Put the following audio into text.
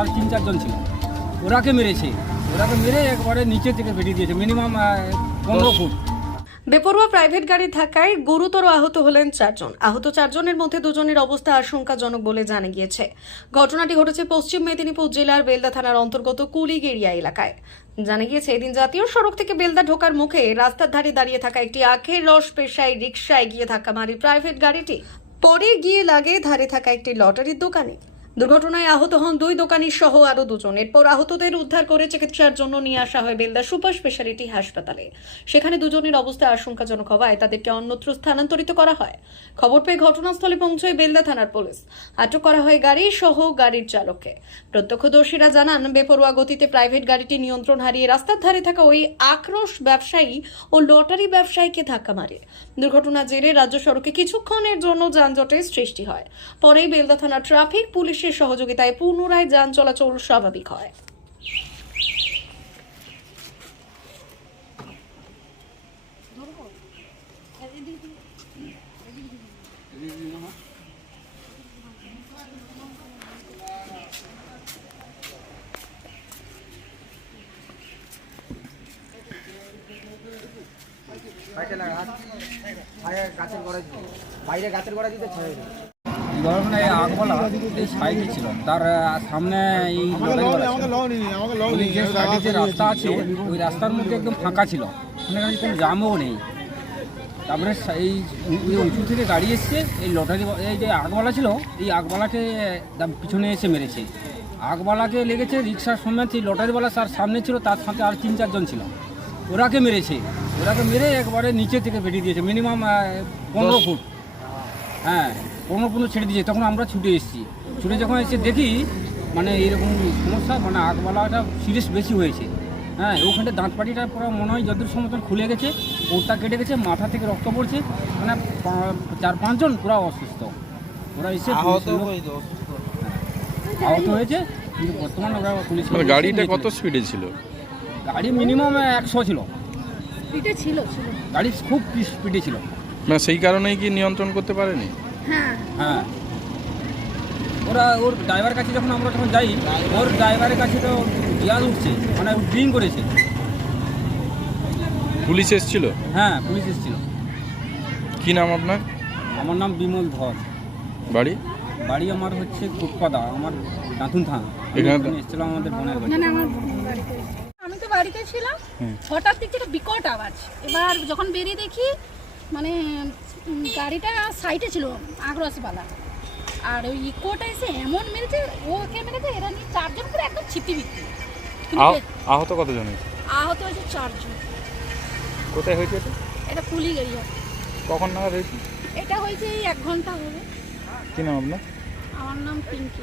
আর তিন চারজন ছিল। ওরাকে মেরেছে। ওরাকে মেরে একবারে নিচে থেকে বেরিয়ে দিয়েছে মিনিমাম পনেরো ফুট। বেপরোয়া প্রাইভেট গাড়ির ধাক্কায় গুরুতর আহত হলেন চারজন। আহত চারজনের মধ্যে দুজনের অবস্থা আশঙ্কাজনক বলে জানা গিয়েছে। ঘটনাটি ঘটেছে পশ্চিম মেদিনীপুর জেলার বেলদা থানার অন্তর্গত কুলিগেরিয়া এলাকায়। জানা গিয়েছে এদিন জাতীয় সড়ক থেকে বেলদা ঢোকার মুখে রাস্তার ধারে দাঁড়িয়ে থাকা একটি আখের রস পেশায় রিক্সায় গিয়ে ধাক্কা মারি প্রাইভেট গাড়িটি। পরে গিয়ে লাগে ধারে থাকা একটি লটারির দোকানে। দুর্ঘটনায় আহত হন দুই দোকানি সহ আরও দুজন। এরপর আহতদের উদ্ধার করে চিকিৎসার জন্য নিয়ে আসা হয় বেলদা সুপার স্পেশালিটি হাসপাতালে। সেখানে দুজনের অবস্থা আশঙ্কাজনক হওয়ায় তাদেরকে অন্যত্র স্থানান্তরিত করা হয়। খবর পেয়ে ঘটনাস্থলে পৌঁছয় বেলদা থানার পুলিশ। আটক করা হয় গাড়ি সহ গাড়ির চালককে। প্রত্যক্ষদর্শীরা জানান, বেপরোয়া গতিতে প্রাইভেট গাড়িটি নিয়ন্ত্রণ হারিয়ে রাস্তার ধারে থাকা ওই আক্রোশ ব্যবসায়ী ও লটারি ব্যবসায়ীকে ধাক্কা মারে। দুর্ঘটনার জেরে রাজ্য সড়কে কিছুক্ষণের জন্য যানজটের সৃষ্টি হয়। পরেই বেলদা থানা ট্রাফিক পুলিশের সহযোগিতায় পুনরায় যান চলাচল স্বাভাবিক হয়। গাছের গোড়া বাইরে গাছের গোড়া দিতে ছেড়ে ঘটনা এই আগওয়ালা এই সাইডে ছিল তার সামনে এই যে সাইডে যে রাস্তা আছে ওই রাস্তার মধ্যে একদম ফাঁকা ছিল। ওখানে কোনো জামও নেই। তারপরে এই উঁচু থেকে গাড়ি এসছে এই লটারি এই যে আগওয়ালা ছিল এই আগওয়ালাকে পিছনে এসে মেরেছে। আগওয়ালাকে লেগেছে রিক্সার সমেত এই লটারিওয়ালা তার সামনে ছিল তার সাথে আর তিন চারজন ছিল। ওরাকে মেরেছে। ওরাকে মেরে একবারে নিচে থেকে বেরিয়ে দিয়েছে মিনিমাম পনেরো ফুট। হ্যাঁ। কোনো কোনো ছেড়ে দিয়েছে তখন আমরা ছুটে এসেছি। ছুটে যখন এসে দেখি মানে এইরকম সমস্যা মানে আগওয়ালাটা সিরিয়াস বেশি হয়েছে। হ্যাঁ ওখানে দাঁত পাটিটা পুরো মনে হয় যত সমতন খুলে গেছে ওরটা কেটে গেছে মাথা থেকে রক্ত পড়ছে মানে চার পাঁচজন পুরো অসুস্থ। ওরা এসে আহত হয়েছে কিন্তু বর্তমানে ওরা পুলিশ মানে গাড়িটা কত স্পিডে ছিল? গাড়ি মিনিমাম একশো ছিল। ছিল ছিল। গাড়ি খুব স্পিডে ছিল। না সেই কারণেই কি নিয়ন্ত্রণ করতে পারেনি? হ্যাঁ। হ্যাঁ। ওরা ওর ড্রাইভার কাছে যখন আমরা যখন যাই ওর ড্রাইভারের কাছে তো ইয়াদ উঠছে মানে ড্রিঙ্ক করেছে। পুলিশ এসেছিল? হ্যাঁ পুলিশ এসেছিল। কি নাম আপনার? আমার নাম বিমল ধর। বাড়ি? বাড়ি আমার হচ্ছে কুটপাদা আমার দাঁতুন থানা। এখানে এসেছিলাম আমাদের বোনের বাড়ি না না আমার বাড়িতে। আমি তো বাড়িতে ছিলাম। হঠাৎ দেখছি একটা বিকট আওয়াজ। এবার যখন বেরিয়ে দেখি মানে গাড়িটা সাইডে ছিল আগ্রসবালা আর ওই ইকোটা এসে এমন মেরেছে ও ওকে মেরেছে এরা নিয়ে চারজন করে একদম ছিটি আহ- আহত কতজন হয়েছে? আহত হয়েছে চারজন। কোথায় হয়েছে এটা? এটা পুলি গেরিয়া কখন নাগাদ হয়েছে? এটা হয়েছে এই এক ঘণ্টা হবে কি নাম আপনার? আমার নাম Pinki.